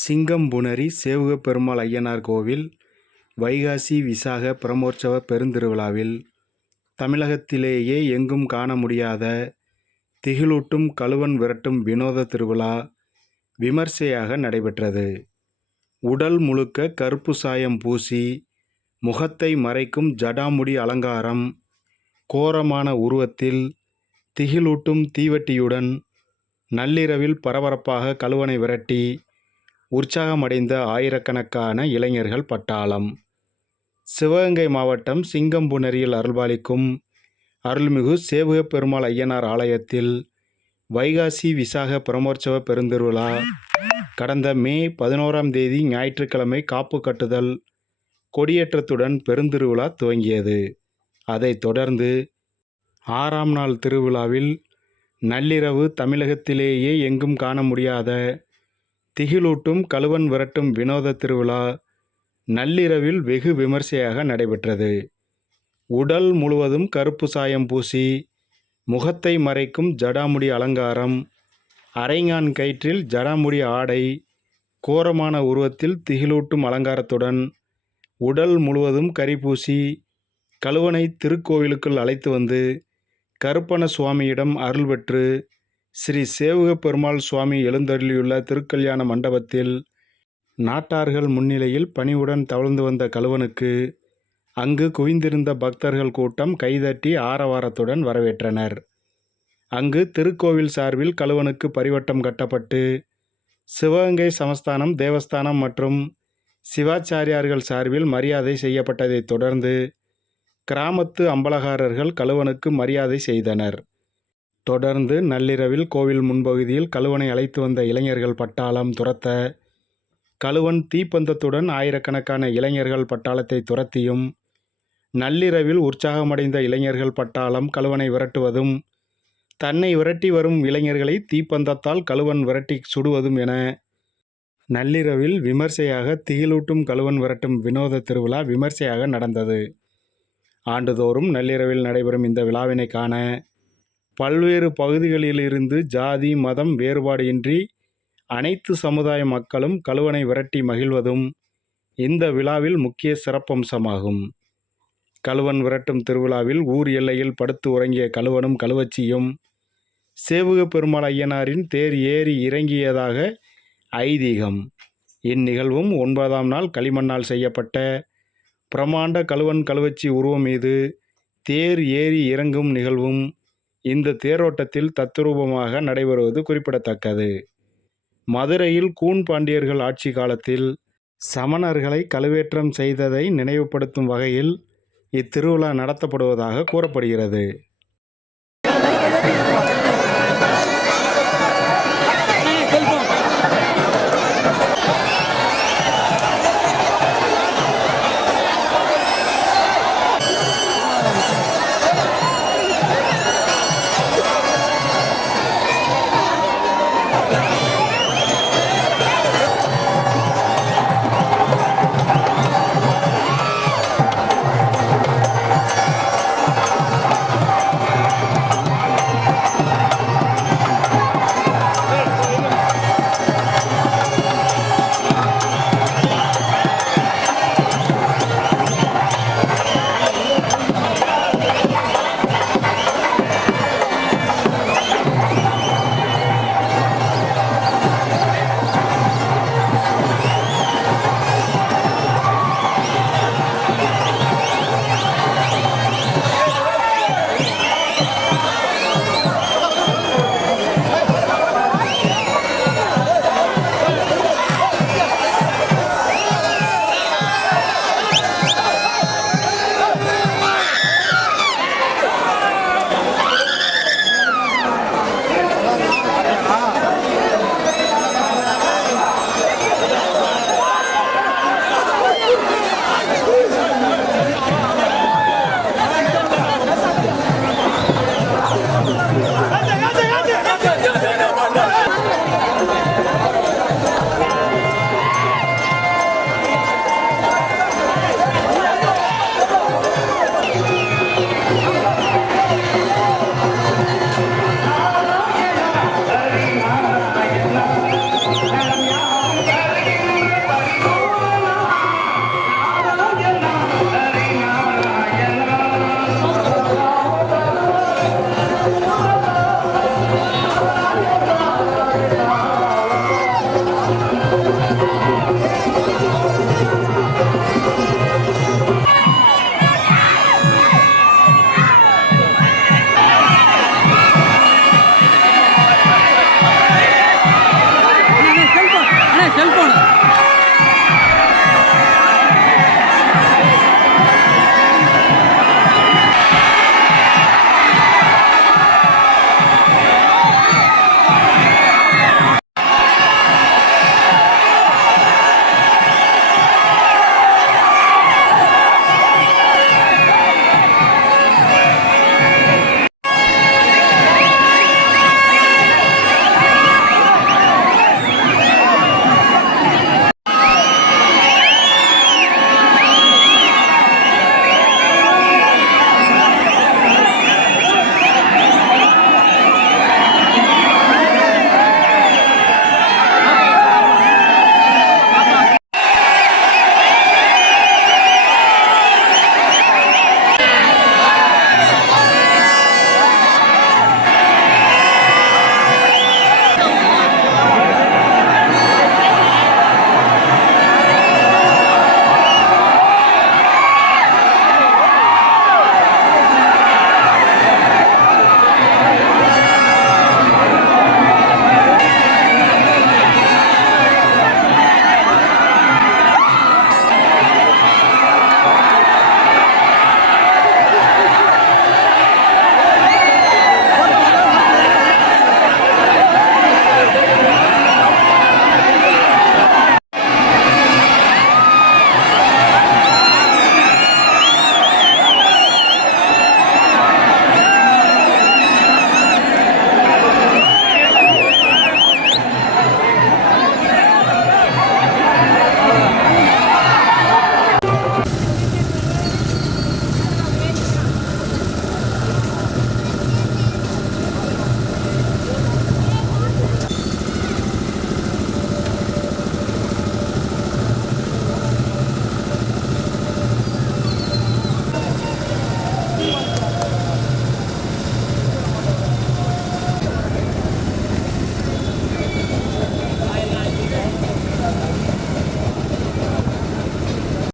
சிங்கம்புணரி சேவுகப்பெருமாள் அய்யனார் கோவில் வைகாசி விசாக பிரமோற்சவ பெருந்திருவிழாவில் தமிழகத்திலேயே எங்கும் காண முடியாத திகிலூட்டும் கழுவன் விரட்டும் வினோத திருவிழா விமர்சையாக நடைபெற்றது. உடல் முழுக்க கருப்பு சாயம் பூசி முகத்தை மறைக்கும் ஜடாமுடி அலங்காரம், கோரமான உருவத்தில் திகிலூட்டும் தீவட்டியுடன் நள்ளிரவில் பரபரப்பாக கழுவனை விரட்டி உற்சாகமடைந்த ஆயிரக்கணக்கான இளைஞர்கள் பட்டாளம். சிவகங்கை மாவட்டம் சிங்கம்புணரியில் அருள்பாலிக்கும் அருள்மிகு சேவுகப்பெருமாள் அய்யனார் ஆலயத்தில் வைகாசி விசாக பிரமோற்சவ பெருந்திருவிழா கடந்த மே 11ஆம் தேதி ஞாயிற்றுக்கிழமை காப்பு கட்டுதல் கொடியேற்றத்துடன் பெருந்திருவிழா துவங்கியது. அதைத் தொடர்ந்து 6ஆம் நாள் திருவிழாவில் நள்ளிரவு தமிழகத்திலேயே எங்கும் காண முடியாத திகிலூட்டும் கழுவன் விரட்டும் வினோத திருவிழா நள்ளிரவில் வெகு விமர்சையாக நடைபெற்றது. உடல் முழுவதும் கருப்பு சாயம் பூசி முகத்தை மறைக்கும் ஜடாமுடி அலங்காரம், அரைஞான் கயிற்றில் ஜடாமுடி ஆடை, கோரமான உருவத்தில் திகிலூட்டும் அலங்காரத்துடன் உடல் முழுவதும் கரி பூசி கழுவனை திருக்கோவிலுக்குள் அழைத்து வந்து கருப்பண சுவாமியிடம் அருள் பெற்று ஸ்ரீ சேவுகப்பெருமாள் சுவாமி எழுந்தருளியுள்ள திருக்கல்யாண மண்டபத்தில் நாட்டார்கள் முன்னிலையில் பணிவுடன் தவழ்ந்து வந்த கழுவனுக்கு அங்கு குவிந்திருந்த பக்தர்கள் கூட்டம் கைதட்டி ஆரவாரத்துடன் வரவேற்றனர். அங்கு திருக்கோவில் சார்பில் கழுவனுக்கு பரிவட்டம் கட்டப்பட்டு சிவகங்கை சமஸ்தானம், தேவஸ்தானம் மற்றும் சிவாச்சாரியார்கள் சார்பில் மரியாதை செய்யப்பட்டதைத் தொடர்ந்து கிராமத்து அம்பலகாரர்கள் கழுவனுக்கு மரியாதை செய்தனர். தொடர்ந்து நள்ளிரவில் கோவில் முன்பகுதியில் கழுவனை அழைத்து வந்த இளைஞர்கள் பட்டாளம் துரத்த கழுவன் தீப்பந்தத்துடன் ஆயிரக்கணக்கான இளைஞர்கள் பட்டாளத்தை துரத்தியும், நள்ளிரவில் உற்சாகமடைந்த இளைஞர்கள் பட்டாளம் கழுவனை விரட்டுவதும், தன்னை விரட்டி வரும் இளைஞர்களை தீப்பந்தத்தால் கழுவன் விரட்டி சுடுவதும் என நள்ளிரவில் விமர்சையாக திகிலூட்டும் கழுவன் விரட்டும் வினோத திருவிழா விமர்சையாக நடந்தது. ஆண்டுதோறும் நள்ளிரவில் நடைபெறும் இந்த விழாவினை காண பல்வேறு பகுதிகளிலிருந்து ஜாதி மதம் வேறுபாடு இன்றி அனைத்து சமுதாய மக்களும் கழுவனை விரட்டி மகிழ்வதும் இந்த விழாவில் முக்கிய சிறப்பம்சமாகும். கழுவன் விரட்டும் திருவிழாவில் ஊர் எல்லையில் படுத்து உறங்கிய கழுவனும் கழுவச்சியும் சேவுகப்பெருமாள் அய்யனாரின் தேர் ஏறி இறங்கியதாக ஐதீகம். இந்நிகழ்வும் 9ஆம் நாள் களிமண்ணால் செய்யப்பட்ட பிரமாண்ட கழுவன் கழுவச்சி உருவம் மீது தேர் ஏறி இறங்கும் நிகழ்வும் இந்த தேரோட்டத்தில் தத்ரூபமாக நடைபெறுவது குறிப்பிடத்தக்கது. மதுரையில் கூன் பாண்டியர்கள் ஆட்சி காலத்தில் சமணர்களை கழுவேற்றம் செய்ததை நினைவுபடுத்தும் வகையில் இத்திருவிழா நடத்தப்படுவதாக கூறப்படுகிறது.